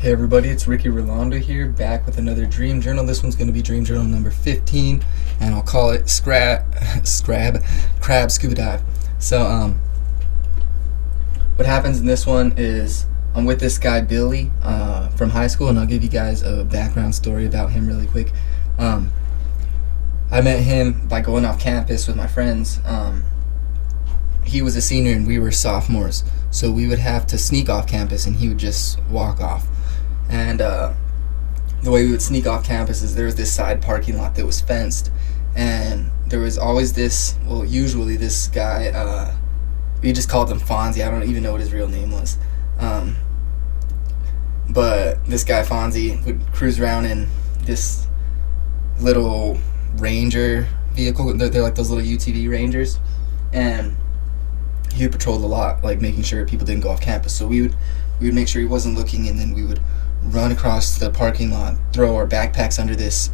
Hey everybody, it's Ricky Rolando here, back with another dream journal. This one's going to be dream journal number 15, and I'll call it Crab Scuba Dive. So, what happens in this one is I'm with this guy Billy from high school, and I'll give you guys a background story about him really quick. I met him by going off campus with my friends. He was a senior and we were sophomores, so we would have to sneak off campus, and he would just walk off. And the way we would sneak off campus is there was this side parking lot that was fenced, and there was always usually this guy, we just called him Fonzie. I don't even know what his real name was. But this guy Fonzie would cruise around in this little Ranger vehicle. They're like those little UTV Rangers, and he would patrol the lot, like making sure people didn't go off campus. So we would make sure he wasn't looking, and then we would run across the parking lot, throw our backpacks under this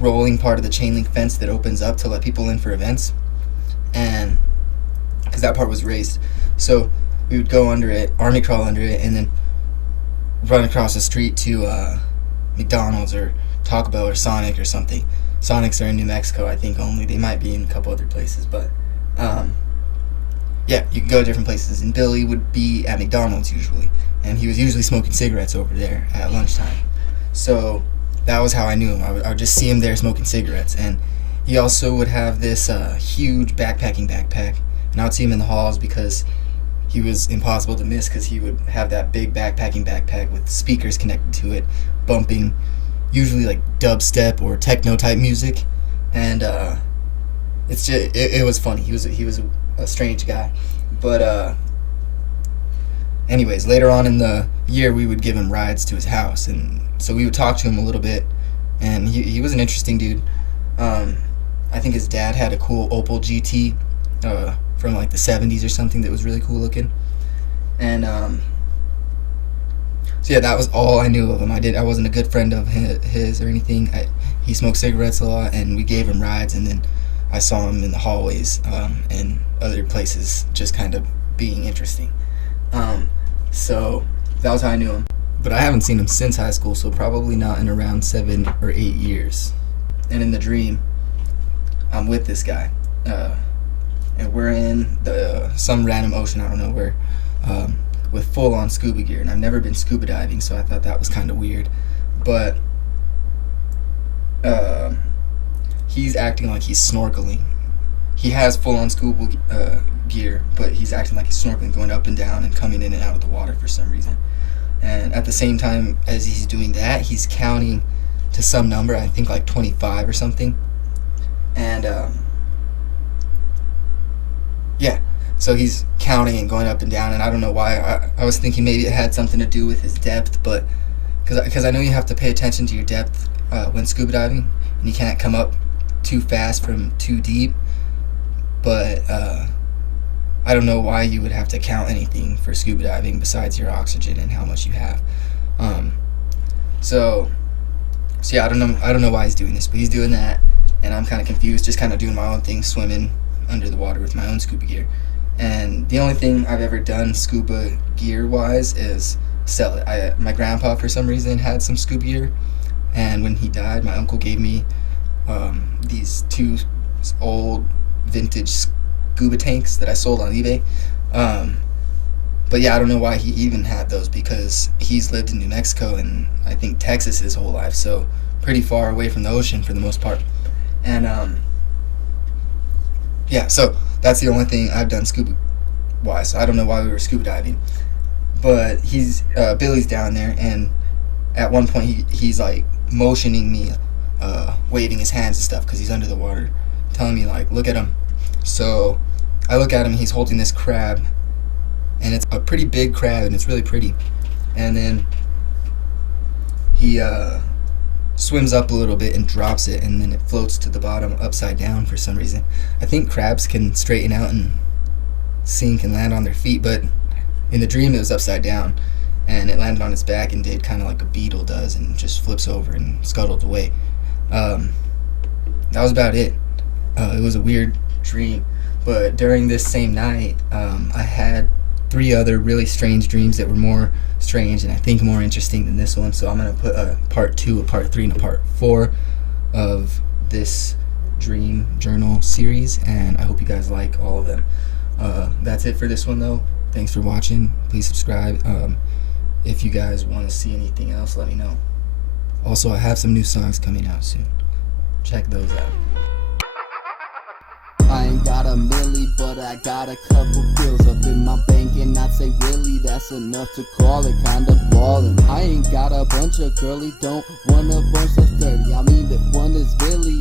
rolling part of the chain link fence that opens up to let people in for events, and because that part was raised, so we would go under it, army crawl under it, and then run across the street to McDonald's or Taco Bell or Sonic or something. Sonics are in New Mexico, I think, only. They might be in a couple other places, but yeah, you can go to different places. And Billy would be at McDonald's usually, and he was usually smoking cigarettes over there at lunchtime. So that was how I knew him. I would just see him there smoking cigarettes. And he also would have this huge backpacking backpack, and I would see him in the halls because he was impossible to miss, because he would have that big backpacking backpack with speakers connected to it, bumping usually like dubstep or techno type music. And it's just it was funny. He was a strange guy. But anyways, later on in the year we would give him rides to his house, and so we would talk to him a little bit, and he was an interesting dude. I think his dad had a cool Opel GT from like the 70s or something that was really cool looking. And so yeah, that was all I knew of him. I wasn't a good friend of his or anything. He smoked cigarettes a lot, and we gave him rides, and then I saw him in the hallways and other places, just kind of being interesting. So that was how I knew him. But I haven't seen him since high school, so probably not in around 7 or 8 years. And in the dream, I'm with this guy, and we're in some random ocean, I don't know where, with full-on scuba gear. And I've never been scuba diving, so I thought that was kind of weird. But he's acting like he's snorkeling. He has full-on scuba gear, but he's acting like he's snorkeling, going up and down and coming in and out of the water for some reason. And at the same time as he's doing that, he's counting to some number, I think like 25 or something. And yeah, so he's counting and going up and down, and I don't know why. I was thinking maybe it had something to do with his depth, but because I know you have to pay attention to your depth when scuba diving, and you can't come up too fast from too deep. But I don't know why you would have to count anything for scuba diving besides your oxygen and how much you have. So yeah, I don't know why he's doing this, but he's doing that, and I'm kind of confused, just kind of doing my own thing, swimming under the water with my own scuba gear. And the only thing I've ever done scuba gear wise is sell it. My grandpa, for some reason, had some scuba gear, and when he died, my uncle gave me these 2 old vintage scuba tanks that I sold on eBay. But yeah, I don't know why he even had those, because he's lived in New Mexico and I think Texas his whole life, so pretty far away from the ocean for the most part. And yeah, so that's the only thing I've done scuba wise. So I don't know why we were scuba diving. But Billy's down there, and at one point he's like motioning me, waving his hands and stuff because he's under the water, telling me like, look at him. So I look at him, he's holding this crab, and it's a pretty big crab, and it's really pretty. And then he swims up a little bit and drops it, and then it floats to the bottom upside down for some reason. I think crabs can straighten out and sink and land on their feet, but in the dream it was upside down, and it landed on its back and did kind of like a beetle does, and just flips over and scuttled away. That was about it. It was a weird dream, but during this same night, I had 3 other really strange dreams that were more strange and I think more interesting than this one. So I'm going to put a part 2, a part 3, and a part 4 of this dream journal series, and I hope you guys like all of them. That's it for this one though. Thanks for watching. Please subscribe. If you guys want to see anything else, let me know. Also, I have some new songs coming out soon. Check those out. I ain't got a milli, but I got a couple bills up in my bank, and I'd say really that's enough to call it kinda ballin'. I ain't got a bunch of girly, don't want a bunch that's 30. I mean, if one is really